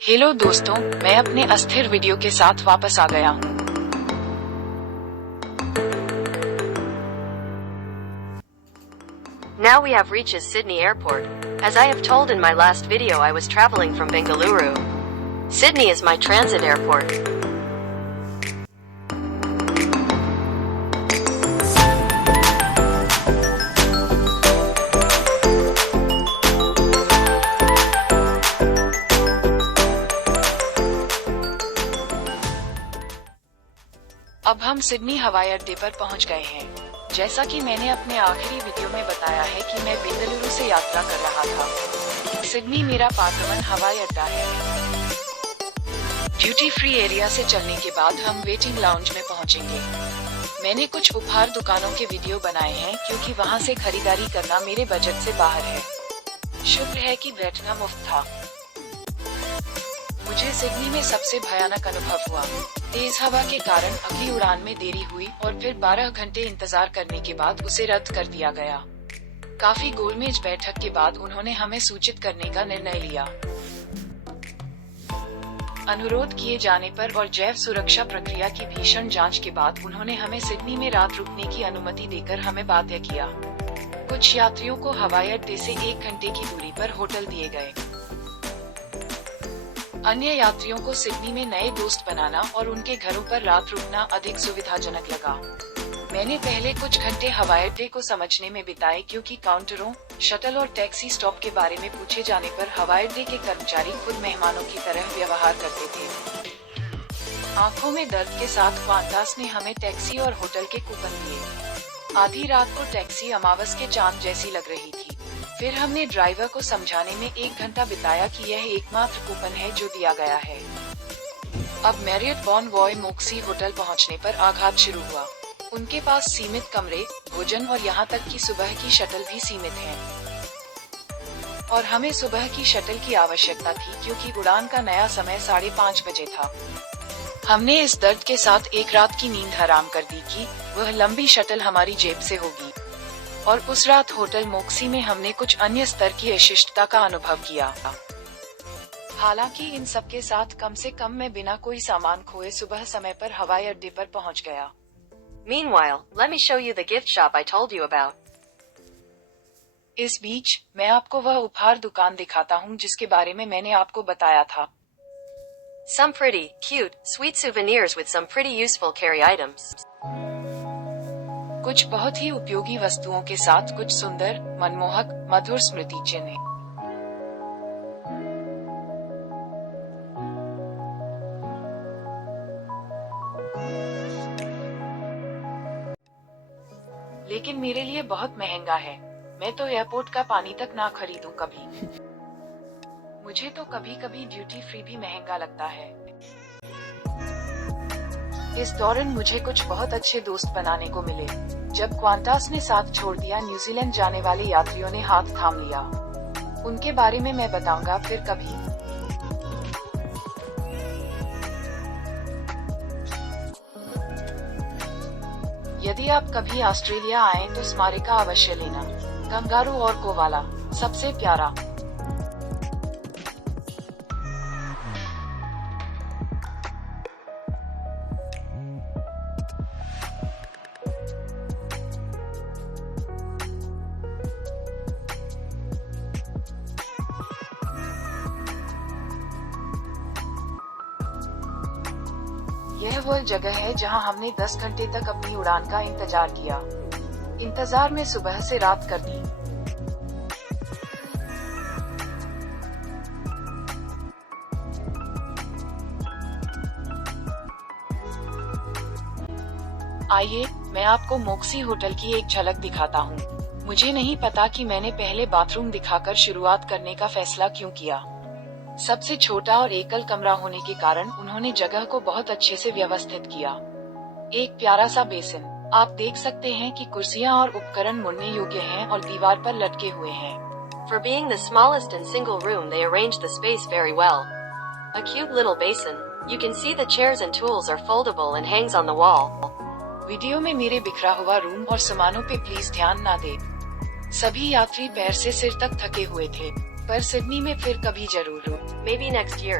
Hello दोस्तों, मैं अपने अस्थिर वीडियो के साथ वापस आ गया हूँ। Now we have reached Sydney Airport. As I have told in my last video, I was traveling from Bengaluru. Sydney is my transit airport. अब हम सिडनी हवाई अड्डे पर पहुंच गए हैं। जैसा कि मैंने अपने आखिरी वीडियो में बताया है कि मैं बेंगलुरु से यात्रा कर रहा था। सिडनी मेरा पार्ट 1 हवाई अड्डा है। ड्यूटी फ्री एरिया से चलने के बाद हम वेटिंग लाउंज में पहुंचेंगे। मैंने कुछ उपहार दुकानों के वीडियो बनाए हैं क्योंकि वहां से खरीदारी करना मेरे बजट से बाहर है। शुक्र है कि बैठना मुफ्त था। मुझे सिडनी में सबसे भयानक अनुभव हुआ। तेज हवा के कारण अगली उड़ान में देरी हुई और फिर 12 घंटे इंतजार करने के बाद उसे रद्द कर दिया गया। काफी गोलमेज बैठक के बाद उन्होंने हमें सूचित करने का निर्णय लिया। अनुरोध किए जाने पर और जैव सुरक्षा प्रक्रिया की भीषण जांच के बाद उन्होंने हमें सिडनी में रात रुकने की अनुमति देकर हमें बाध्य किया। कुछ यात्रियों को हवाई अड्डे से 1 घंटे की दूरी पर होटल दिए गए। अन्य यात्रियों को सिडनी में नए दोस्त बनाना और उनके घरों पर रात रुकना अधिक सुविधाजनक लगा। मैंने पहले कुछ घंटे हवाई अड्डे को समझने में बिताए क्योंकि काउंटरों, शटल और टैक्सी स्टॉप के बारे में पूछे जाने पर हवाई अड्डे के कर्मचारी खुद मेहमानों की तरह व्यवहार करते थे। आंखों में दर्द के साथ क्वांटास ने हमें टैक्सी और होटल के कूपन दिए। आधी रात को टैक्सी अमावस के चांद जैसी लग रही थी। फिर हमने ड्राइवर को समझाने में 1 घंटा बिताया कि यह एकमात्र कूपन है जो दिया गया है। अब मैरियट वॉन वॉय मोक्सी होटल पहुंचने पर आघात शुरू हुआ। उनके पास सीमित कमरे, भोजन और यहाँ तक कि सुबह की शटल भी सीमित है। और हमें सुबह की शटल की आवश्यकता थी क्योंकि उड़ान का नया समय 5:30 बजे था। हमने इस दर्द के साथ एक रात की नींद हराम कर दी कि वह लंबी शटल हमारी जेब से होगी। और उस रात होटल मोक्सी में हमने कुछ अन्य स्तर की अशिष्टता का अनुभव किया। हालांकि इन सब के साथ कम से कम मैं बिना कोई सामान खोए सुबह समय पर हवाई अड्डे पर पहुंच गया। Meanwhile, let me show you the gift shop I told you about. इस बीच मैं आपको वह उपहार दुकान दिखाता हूं जिसके बारे में मैंने आपको बताया था। Some pretty, cute, sweet souvenirs with some pretty useful carry items. कुछ बहुत ही उपयोगी वस्तुओं के साथ कुछ सुंदर, मनमोहक, मधुर स्मृति चिन्ह। लेकिन मेरे लिए बहुत महंगा है। मैं तो एयरपोर्ट का पानी तक ना खरीदूं कभी। मुझे तो कभी कभी ड्यूटी फ्री भी महंगा लगता है। इस दौरान मुझे कुछ बहुत अच्छे दोस्त बनाने को मिले। जब क्वांटास ने साथ छोड़ दिया, न्यूजीलैंड जाने वाले यात्रियों ने हाथ थाम लिया। उनके बारे में मैं बताऊंगा फिर कभी। यदि आप कभी ऑस्ट्रेलिया आएं तो स्मारिका अवश्य लेना। कंगारू और कोवाला सबसे प्यारा। यह वह जगह है जहां हमने 10 घंटे तक अपनी उड़ान का इंतजार किया। इंतजार में सुबह से रात कर दी। आइए, मैं आपको मोक्सी होटल की एक झलक दिखाता हूँ। मुझे नहीं पता कि मैंने पहले बाथरूम दिखाकर शुरुआत करने का फैसला क्यों किया। सबसे छोटा और एकल कमरा होने के कारण उन्होंने जगह को बहुत अच्छे से व्यवस्थित किया। एक प्यारा सा बेसिन। आप देख सकते हैं कि कुर्सियां और उपकरण मुड़ने योग्य हैं और दीवार पर लटके हुए हैं। For being the smallest and single room, they arranged the space very well. A cute little basin. You can see the chairs and tools are foldable and hangs on the wall. Video में मेरे बिखरा हुआ room और सामानों पे please ध्यान ना दे। सभी यात्री पैर से सिर तक थके हुए थे। पर सिडनी में फिर कभी जरूर। Maybe next year.